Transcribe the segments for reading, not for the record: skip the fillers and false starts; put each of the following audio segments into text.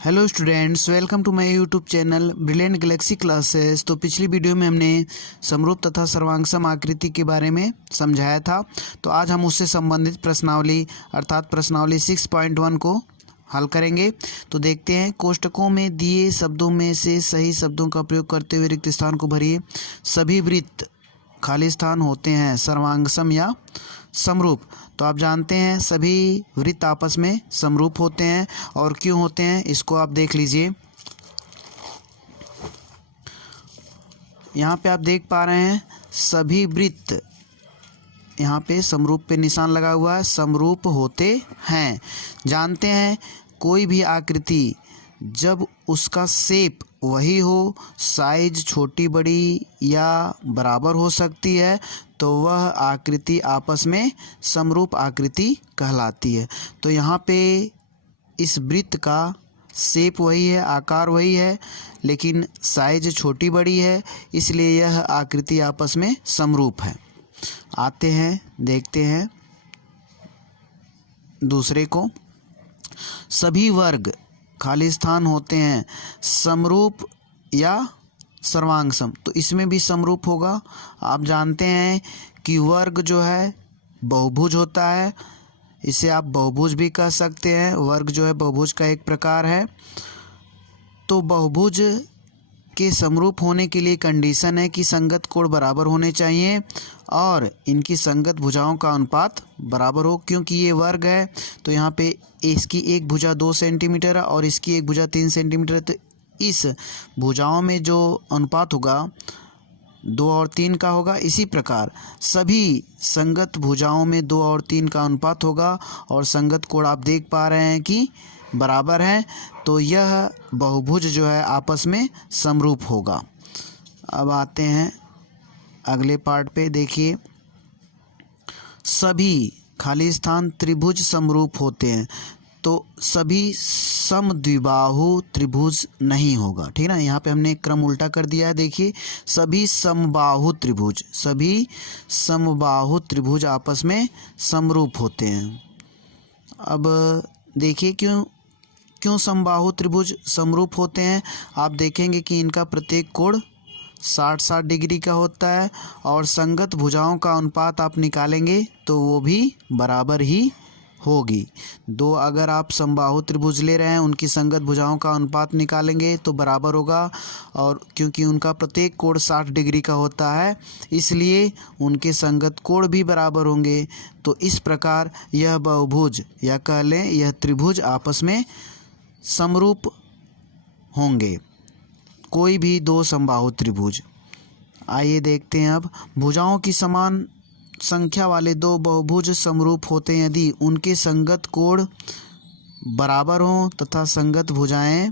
Hello students, welcome to my YouTube channel Brilliant Galaxy Classes. तो पिछली video में हमने समरूप तथा सर्वांगसम आकृति के बारे में समझाया था। तो आज हम उससे संबंधित प्रश्नावली अर्थात प्रश्नावली 6.1 को हल करेंगे। तो देखते हैं, कोष्टकों में दिए शब्दों में से सही शब्दों का प्रयोग करते हुए रिक्त स्थान को भरिए। सभी वृत्त खाली स्थान होते हैं सर्वांगसम या समरूप। तो आप जानते हैं सभी वृत्त आपस में समरूप होते हैं, और क्यों होते हैं इसको आप देख लीजिए। यहाँ पे आप देख पा रहे हैं सभी वृत्त, यहाँ पे समरूप पे निशान लगा हुआ है, समरूप होते हैं। जानते हैं कोई भी आकृति जब उसका शेप वही हो, साइज छोटी बड़ी या बराबर हो सकती है, तो वह आकृति आपस में समरूप आकृति कहलाती है। तो यहाँ पे इस वृत्त का शेप वही है, आकार वही है, लेकिन साइज छोटी बड़ी है, इसलिए यह आकृति आपस में समरूप है। आते हैं, देखते हैं दूसरे को। सभी वर्ग खाली स्थान होते हैं समरूप या सर्वांगसम। तो इसमें भी समरूप होगा। आप जानते हैं कि वर्ग जो है बहुभुज होता है, इसे आप बहुभुज भी कह सकते हैं। वर्ग जो है बहुभुज का एक प्रकार है। तो बहुभुज के समरूप होने के लिए कंडीशन है कि संगत कोण बराबर होने चाहिए और इनकी संगत भुजाओं का अनुपात बराबर हो। क्योंकि ये वर्ग है तो यहाँ पे इसकी एक भुजा 2 सेंटीमीटर है और इसकी एक भुजा 3 सेंटीमीटर है। तो इस भुजाओं में जो अनुपात होगा 2 और 3 का होगा। इसी प्रकार सभी संगत भुजाओं में 2 और 3 का अनुपात होगा और संगत कोण आप देख पा रहे हैं कि बराबर है। तो यह बहुभुज जो है आपस में समरूप होगा। अब आते हैं अगले पार्ट पे। देखिए, सभी खाली स्थान त्रिभुज समरूप होते हैं। तो सभी समद्विबाहु त्रिभुज नहीं होगा, ठीक ना। यहाँ पे हमने क्रम उल्टा कर दिया है। देखिए, सभी समबाहु त्रिभुज, सभी समबाहु त्रिभुज आपस में समरूप होते हैं। अब देखिए क्यों समबाहु त्रिभुज समरूप होते हैं। आप देखेंगे कि इनका प्रत्येक कोण 60-60 डिग्री का होता है और संगत भुजाओं का अनुपात आप निकालेंगे तो वो भी बराबर ही होगी। दो अगर आप समबाहु त्रिभुज ले रहे हैं, उनकी संगत भुजाओं का अनुपात निकालेंगे तो बराबर होगा। और क्योंकि उनका प्रत्येक कोण 60 डिग्री का होता है, इसलिए उनके संगत कोण भी बराबर होंगे। तो इस प्रकार यह बहुभुज या कह लें यह त्रिभुज आपस में समरूप होंगे, कोई भी 2 समबाहु त्रिभुज। आइए देखते हैं अब, भुजाओं की समान संख्या वाले 2 बहुभुज समरूप होते हैं यदि उनके संगत कोण बराबर हों तथा संगत भुजाएं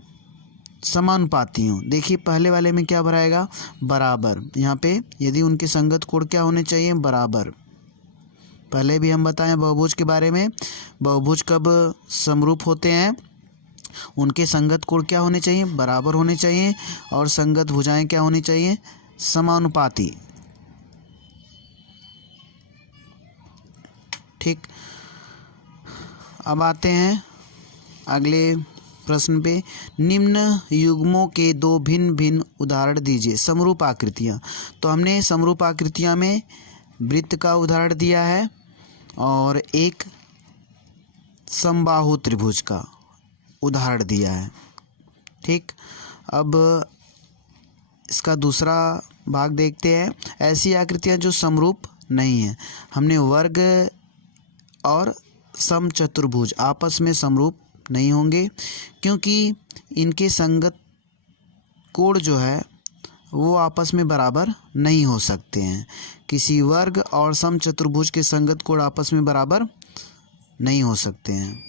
समानुपाती हों। देखिए, पहले वाले में क्या भराएगा, बराबर। यहाँ पे यदि उनके संगत कोण क्या होने चाहिए, बराबर। पहले भी हम बताएं बहुभुज के बारे में, बहुभुज कब समरूप होते हैं, उनके संगत कोण क्या होने चाहिए, बराबर होने चाहिए, और संगत भुजाएं क्या होनी चाहिए, समानुपाती। ठीक। अब आते हैं अगले प्रश्न पे। निम्न युग्मों के 2 भिन्न भिन्न उदाहरण दीजिए। समरूप आकृतियाँ। तो हमने समरूप आकृतियाँ में वृत्त का उदाहरण दिया है और एक समबाहु त्रिभुज का उदाहरण दिया है। ठीक। अब इसका दूसरा भाग देखते हैं। ऐसी आकृतियाँ जो समरूप नहीं हैं। हमने वर्ग और समचतुर्भुज आपस में समरूप नहीं होंगे क्योंकि इनके संगत कोण जो है वो आपस में बराबर नहीं हो सकते हैं। किसी वर्ग और समचतुर्भुज के संगत कोण आपस में बराबर नहीं हो सकते हैं।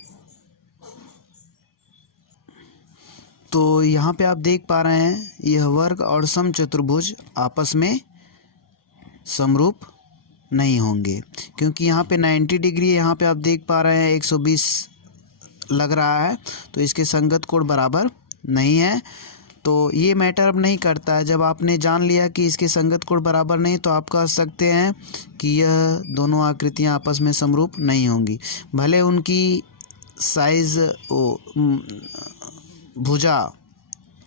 तो यहाँ पे आप देख पा रहे हैं यह वर्ग और समचतुर्भुज आपस में समरूप नहीं होंगे क्योंकि यहाँ पे 90 डिग्री, यहाँ पे आप देख पा रहे हैं 120 लग रहा है, तो इसके संगत कोण बराबर नहीं है। तो ये मैटर अब नहीं करता है। जब आपने जान लिया कि इसके संगत कोण बराबर नहीं, तो आप कह सकते हैं कि यह दोनों आकृतियाँ आपस में समरूप नहीं होंगी। भले उनकी साइज़ भुजा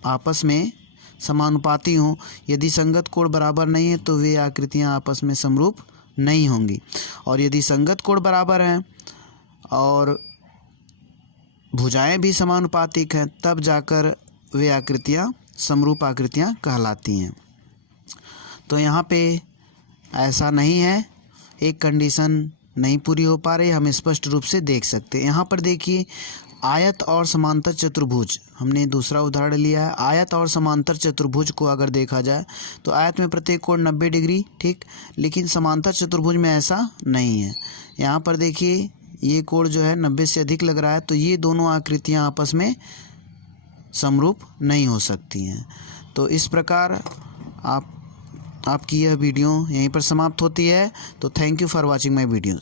आपस में समानुपाती हों। यदि संगत कोण बराबर नहीं है तो वे आकृतियां आपस में समरूप नहीं होंगी, और यदि संगत कोण बराबर हैं और भुजाएं भी समानुपातिक हैं तब जाकर वे आकृतियां समरूप आकृतियां कहलाती हैं। तो यहाँ पे ऐसा नहीं है, एक कंडीशन नहीं पूरी हो पा रही, हम स्पष्ट रूप से देख सकते हैं। यहाँ पर देखिए आयत और समांतर चतुर्भुज, हमने दूसरा उदाहरण लिया है। आयत और समांतर चतुर्भुज को अगर देखा जाए तो आयत में प्रत्येक कोण 90 डिग्री, ठीक, लेकिन समांतर चतुर्भुज में ऐसा नहीं है। यहाँ पर देखिए ये कोण जो है 90 से अधिक लग रहा है, तो ये दोनों आकृतियाँ आपस में समरूप नहीं हो सकती हैं। तो इस प्रकार आपकी यह वीडियो यहीं पर समाप्त होती है। तो thank you for watching my video.